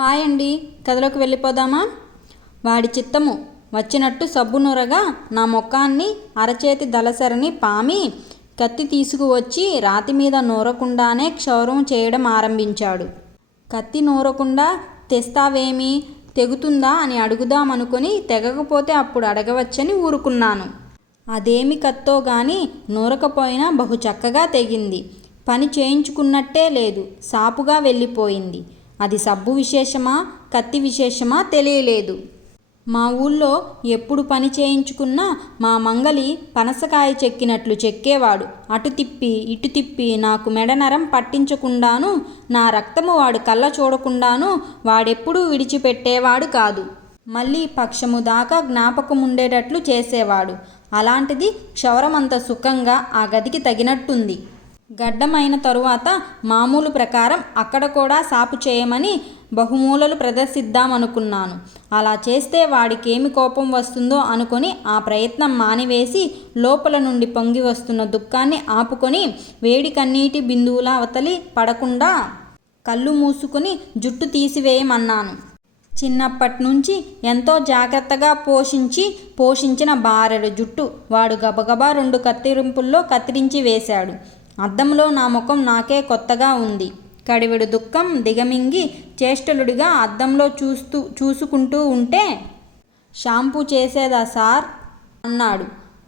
Hi అండి. కథలోకి వెళ్ళిపోదామా? వాడి చిత్తము వచ్చినట్టు సబ్బు నూరగా నా ముఖాన్ని అరచేతి దళసరిని పామి కత్తి తీసుకువచ్చి రాతి మీద నూరకుండానే క్షౌరం చేయడం ఆరంభించాడు. కత్తి నూరకుండా తెస్తావేమి? తెగుతుందా అని అడుగుదామనుకొని తెగకపోతే అప్పుడు అడగవచ్చని ఊరుకున్నాను. అదేమి కత్తో గాని నూరకపోయినా బహు చక్కగా తెగింది. పని చేయించుకున్నట్టే లేదు. సాపుగా వెళ్ళిపోయింది. అది సబ్బు విశేషమా కత్తి విశేషమా తెలియలేదు. మా ఊళ్ళో ఎప్పుడు పని చేయించుకున్నా మా మంగలి పనసకాయ చెక్కినట్లు చెక్కేవాడు. అటు తిప్పి ఇటు తిప్పి నాకు మెడనరం పట్టించకుండాను నా రక్తము వాడు కళ్ళ చూడకుండాను వాడెప్పుడూ విడిచిపెట్టేవాడు కాదు. మళ్ళీ పక్షము దాకా జ్ఞాపకం ఉండేటట్లు చేసేవాడు. అలాంటిది క్షౌరమంత సుఖంగా ఆ గదికి తగినట్టుంది. గడ్డమైన తరువాత మామూలు ప్రకారం అక్కడ కూడా సాపు చేయమని బహుమూలలు ప్రదర్శిద్దామనుకున్నాను. అలా చేస్తే వాడికేమి కోపం వస్తుందో అనుకొని ఆ ప్రయత్నం మానివేసి లోపల నుండి పొంగి వస్తున్న దుఃఖాన్ని ఆపుకొని వేడి కన్నీటి బిందువుల అవతలి పడకుండా కళ్ళు మూసుకొని జుట్టు తీసివేయమన్నాను. చిన్నప్పటి నుంచి ఎంతో జాగ్రత్తగా పోషించి పోషించిన బారెడు జుట్టు వాడు గబగబా రెండు కత్తిరింపుల్లో కత్తిరించి వేశాడు. అద్దంలో నా ముఖం నాకే కొత్తగా ఉంది. కడివిడు దుఃఖం దిగమింగి చేష్టలుడిగా అద్దంలో చూస్తూ చూసుకుంటూ ఉంటే షాంపూ చేసేదా సార్? అన్నాడు.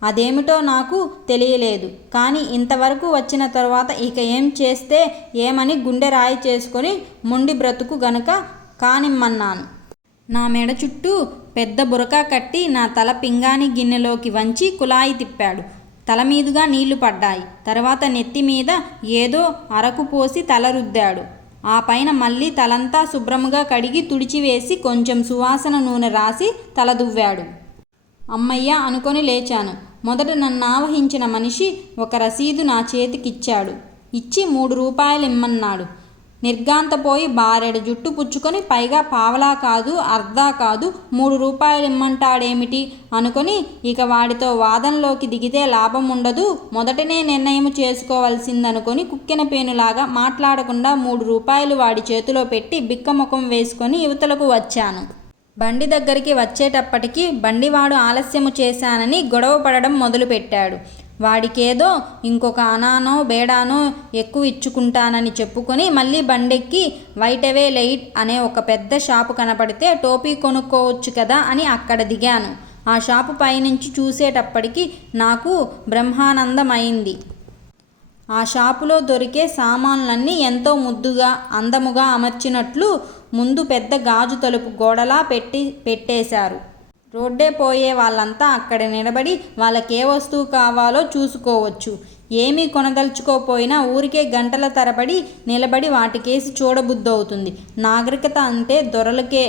అదేమిటో నాకు తెలియలేదు. కానీ ఇంతవరకు వచ్చిన తర్వాత ఇక ఏం చేస్తే ఏమని గుండె రాయి చేసుకొని మొండి బ్రతుకు గనుక కానిమ్మన్నాను. నా మెడ చుట్టూ పెద్ద బురకా కట్టి నా తల పింగాణి గిన్నెలోకి వంచి కులాయి తిప్పాడు. తల మీదుగా నీళ్ళు పడ్డాయి. తర్వాత నెత్తి మీద ఏదో అరకు పోసి తల రుద్దాడు. ఆ పైన మళ్ళీ తలంతా శుభ్రముగా కడిగి తుడిచివేసి కొంచెం సువాసన నూనె రాసి తల దువ్వాడు. అమ్మయ్య అనుకొని లేచాను. మొదట నన్ను ఆవహించిన మనిషి ఒక రసీదు నా చేతికిచ్చాడు. ఇచ్చి మూడు రూపాయలు ఇమ్మన్నాడు నిర్గాంతపోయి బారెడు జుట్టు పుచ్చుకొని పైగా పావలా కాదు అర్ధా కాదు మూడు రూపాయలు ఇమ్మంటాడేమిటి? అనుకొని ఇక వాడితో వాదనలోకి దిగితే లాభం ఉండదు. మొదటనే నిర్ణయం చేసుకోవాల్సిందనుకొని కుక్కిన పేనులాగా మాట్లాడకుండా మూడు రూపాయలు వాడి చేతిలో పెట్టి బిక్కముఖం వేసుకొని యువతలకు వచ్చాను. బండి దగ్గరికి వచ్చేటప్పటికి బండివాడు ఆలస్యము చేశానని గొడవ పడడం మొదలుపెట్టాడు. వాడికేదో ఇంకొక అనానో బేడానో ఎక్కువ ఇచ్చుకుంటానని చెప్పుకొని మళ్ళీ బండెక్కి వైటవే లైట్ అనే ఒక పెద్ద షాపు కనపడితే టోపీ కొనుక్కోవచ్చు కదా అని అక్కడ దిగాను. ఆ షాపు పైనుంచి చూసేటప్పటికి నాకు బ్రహ్మానందమైంది. ఆ షాపులో దొరికే సామాన్లన్నీ ఎంతో ముద్దుగా అందముగా అమర్చినట్లు ముందు పెద్ద గాజు తలుపు గోడలా పెట్టి పెట్టేశారు. రోడ్డే పోయే వాళ్ళంతా అక్కడ నిలబడి వాళ్ళకి ఏ వస్తువు కావాలో చూసుకోవచ్చు. ఏమీ కొనదలుచుకోపోయినా ఊరికే గంటల తరబడి నిలబడి వాటికేసి చూడబుద్ధవుతుంది. నాగరికత అంటే దొరలకే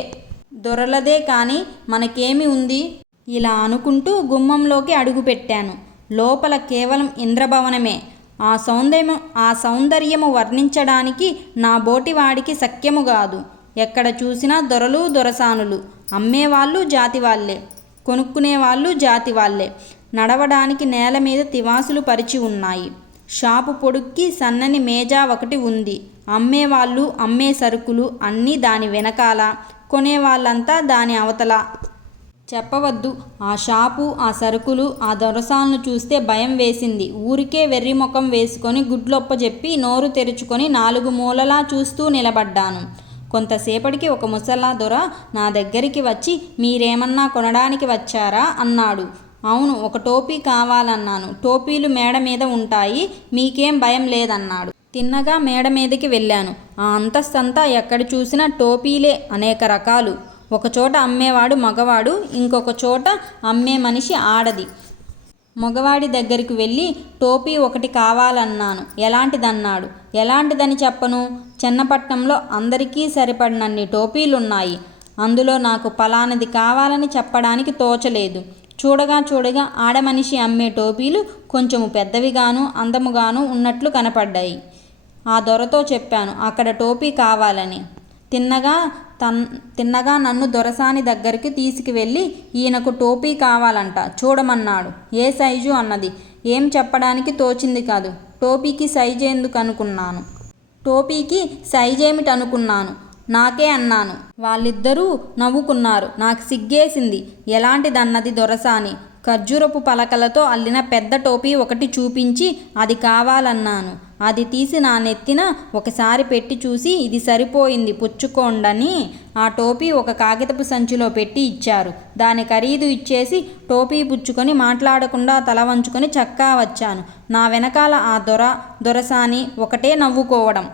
దొరలదే కానీ మనకేమి ఉంది? ఇలా అనుకుంటూ గుమ్మంలోకి అడుగుపెట్టాను. లోపల కేవలం ఇంద్రభవనమే. ఆ సౌందర్యము ఆ సౌందర్యము వర్ణించడానికి నా బోటివాడికి సఖ్యము కాదు. ఎక్కడ చూసినా దొరలు దొరసానులు. అమ్మేవాళ్ళు జాతి వాళ్ళే కొనుక్కునేవాళ్ళు జాతి వాళ్ళే నడవడానికి నేల మీద తివాసులు పరిచి ఉన్నాయి. షాపు పొడుక్కి సన్నని మేజా ఒకటి ఉంది. అమ్మేవాళ్ళు అమ్మే సరుకులు అన్నీ దాని వెనకాల కొనేవాళ్ళంతా దాని అవతల. చెప్పవద్దు ఆ షాపు ఆ సరుకులు ఆ దొరసాలను చూస్తే భయం వేసింది. ఊరికే వెర్రి ముఖం వేసుకొని గుడ్లొప్ప చెప్పి నోరు తెరుచుకొని నాలుగు మూలలా చూస్తూ నిలబడ్డాను. కొంతసేపటికి ఒక ముసలా దొర నా దగ్గరికి వచ్చి మీరేమన్నా కొనడానికి వచ్చారా? అన్నాడు. అవును ఒక టోపీ కావాలన్నాను. టోపీలు మేడ మీద ఉంటాయి మీకేం భయం లేదన్నాడు. తిన్నగా మేడ మీదకి వెళ్ళాను. ఆ అంతస్తంతా ఎక్కడ చూసినా టోపీలే అనేక రకాలు. ఒకచోట అమ్మేవాడు మగవాడు ఇంకొక చోట అమ్మే మనిషి ఆడది. మగవాడి దగ్గరికి వెళ్ళి టోపీ ఒకటి కావాలన్నాను. ఎలాంటిదన్నాడు? ఎలాంటిదని చెప్పను? చిన్నపట్నంలో అందరికీ సరిపడినన్ని టోపీలున్నాయి. అందులో నాకు పలానది కావాలని చెప్పడానికి తోచలేదు. చూడగా చూడగా ఆడమనిషి అమ్మే టోపీలు కొంచెము పెద్దవిగాను అందముగాను ఉన్నట్లు కనపడ్డాయి. ఆ దొరతో చెప్పాను అక్కడ టోపీ కావాలని. తిన్నగా తన్ తిన్నగా నన్ను దొరసాని దగ్గరికి తీసుకువెళ్ళి ఈయనకు టోపీ కావాలంట. చూడమన్నాడు. ఏ సైజు? అన్నది. ఏం చెప్పడానికి తోచింది కాదు. టోపీకి సైజు ఎందుకు అనుకున్నాను. టోపీకి సైజేమిటనుకున్నాను? నాకే అన్నాను. వాళ్ళిద్దరూ నవ్వుకున్నారు. నాకు సిగ్గేసింది. ఎలాంటిదన్నది దొరసాని? ఖర్జూరపు పలకలతో అల్లిన పెద్ద టోపీ ఒకటి చూపించి అది కావాలన్నాను. అది తీసి నా నెత్తిన ఒకసారి పెట్టి చూసి ఇది సరిపోయింది పుచ్చుకోండని ఆ టోపీ ఒక కాగితపు సంచిలో పెట్టి ఇచ్చారు. దాని ఖరీదు ఇచ్చేసి టోపీ పుచ్చుకొని మాట్లాడకుండా తల వంచుకొని చక్కా వచ్చాను. నా వెనకాల ఆ దొర దొరసాని ఒకటే నవ్వుకోవడం.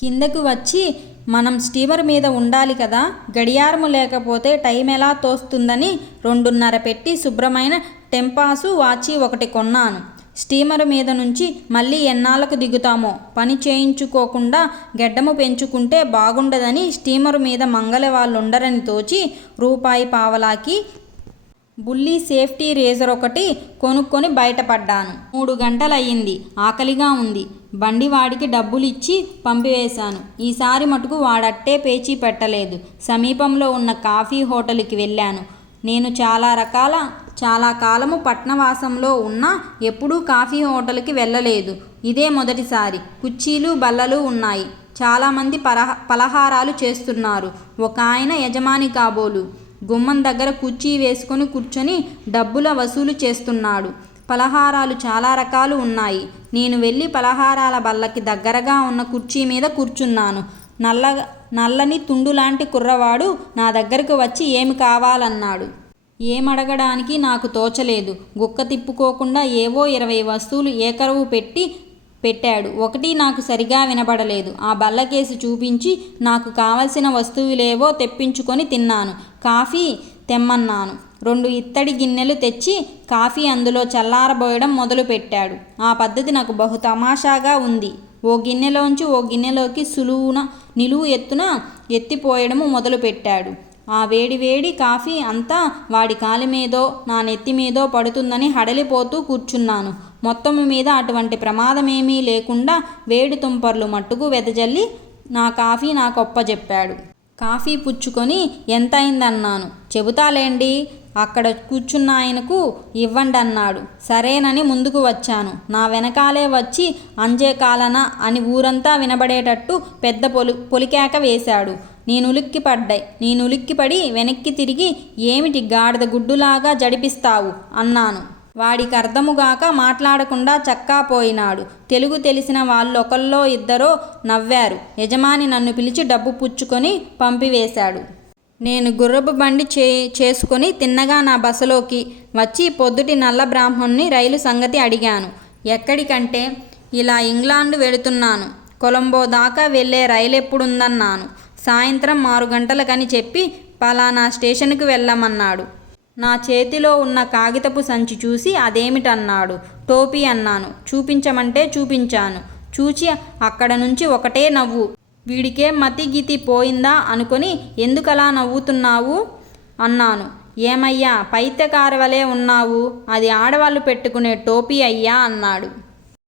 కిందకు వచ్చి మనం స్టీమర్ మీద ఉండాలి కదా గడియారము లేకపోతే టైం ఎలా తోస్తుందని రెండున్నర పెట్టి శుభ్రమైన టెంపాసు వాచి ఒకటి కొన్నాను. స్టీమర్ మీద నుంచి మళ్ళీ ఎన్నాళ్ళకు దిగుతామో? పని చేయించుకోకుండా గెడ్డము పెంచుకుంటే బాగుండదని స్టీమర్ మీద మంగళ వాళ్ళు ఉండరని తోచి రూపాయి పావలాకి బుల్లి సేఫ్టీ రేజర్ ఒకటి కొనుక్కొని బయటపడ్డాను. మూడు గంటలయ్యింది. ఆకలిగా ఉంది. బండి వాడికి డబ్బులు ఇచ్చి పంపివేశాను. ఈసారి మటుకు వాడట్టే పేచీ పెట్టలేదు. సమీపంలో ఉన్న కాఫీ హోటల్కి వెళ్ళాను. నేను చాలా రకాల చాలా కాలము పట్నవాసంలో ఉన్నా ఎప్పుడూ కాఫీ హోటల్కి వెళ్ళలేదు. ఇదే మొదటిసారి. కుర్చీలు బల్లలు ఉన్నాయి. చాలామంది పలహ పలహారాలు చేస్తున్నారు. ఒక ఆయన యజమాని కాబోలు. గుమ్మం దగ్గర కుర్చీ వేసుకొని కూర్చొని డబ్బుల వసూలు చేస్తున్నాడు. పలహారాలు చాలా రకాలు ఉన్నాయి. నేను వెళ్ళి పలహారాల బల్లకి దగ్గరగా ఉన్న కుర్చీ మీద కూర్చున్నాను. నల్ల నల్లని తుండులాంటి కుర్రవాడు నా దగ్గరకు వచ్చి ఏమి కావాలన్నాడు. ఏమడగడానికి నాకు తోచలేదు. గుక్క తిప్పుకోకుండా ఏవో ఇరవై వస్తువులు ఏకరువు పెట్టి పెట్టాడు. ఒకటి నాకు సరిగా వినబడలేదు. ఆ బల్లకేసి చూపించి నాకు కావలసిన వస్తువులేవో తెప్పించుకొని తిన్నాను. కాఫీ తెమ్మన్నాను. రెండు ఇత్తడి గిన్నెలు తెచ్చి కాఫీ అందులో చల్లారబోయడం మొదలుపెట్టాడు. ఆ పద్ధతి నాకు బహు తమాషాగా ఉంది. ఓ గిన్నెలోంచి ఓ గిన్నెలోకి సులువున నిలువు ఎత్తున ఎత్తిపోయడము మొదలుపెట్టాడు. ఆ వేడి వేడి కాఫీ అంతా వాడి కాలి మీదో నా నెత్తి మీదో పడుతుందని హడలిపోతూ కూర్చున్నాను. మొత్తం మీద అటువంటి ప్రమాదమేమీ లేకుండా వేడి తుంపర్లు మట్టుకు వెదజల్లి నా కాఫీ నాకొప్పజెప్పాడు. కాఫీ పుచ్చుకొని ఎంత అయిందన్నాను చెబుతాలేండి? అక్కడ కూర్చున్న ఆయనకు ఇవ్వండి అన్నాడు. సరేనని ముందుకు వచ్చాను. నా వెనకాలే వచ్చి అంజే కాలన అని ఊరంతా వినబడేటట్టు పెద్ద పొలి పొలికేక వేశాడు. నేను ఉలిక్కిపడ్డాయి నేను ఉలిక్కిపడి వెనక్కి తిరిగి ఏమిటి గాడిద గుడ్డులాగా జడిపిస్తావు? అన్నాను. వాడికి అర్థముగాక మాట్లాడకుండా చక్కా పోయినాడు. తెలుగు తెలిసిన వాళ్ళొకళ్ళో ఇద్దరో నవ్వారు. యజమాని నన్ను పిలిచి డబ్బు పుచ్చుకొని పంపివేశాడు. నేను గుర్రపు బండి చే చేసుకొని తిన్నగా నా బసలోకి వచ్చి పొద్దుటి నల్ల బ్రాహ్మణ్ణి రైలు సంగతి అడిగాను. ఎక్కడికంటే ఇలా ఇంగ్లాండ్ వెళుతున్నాను. కొలంబో దాకా వెళ్ళే రైలు ఎప్పుడుందన్నాను సాయంత్రం ఆరు గంటలకని చెప్పి పలానా స్టేషన్కి వెళ్ళమన్నాడు. నా చేతిలో ఉన్న కాగితపు సంచి చూసి అదేమిటన్నాడు. టోపీ అన్నాను. చూపించమంటే చూపించాను. చూచి అక్కడ నుంచి ఒకటే నవ్వు. వీడికే మతి గితి పోయిందా అనుకొని ఎందుకలా నవ్వుతున్నావు? అన్నాను. ఏమయ్యా పైత్యకారవలే ఉన్నావు. అది ఆడవాళ్ళు పెట్టుకునే టోపీ అయ్యా అన్నాడు.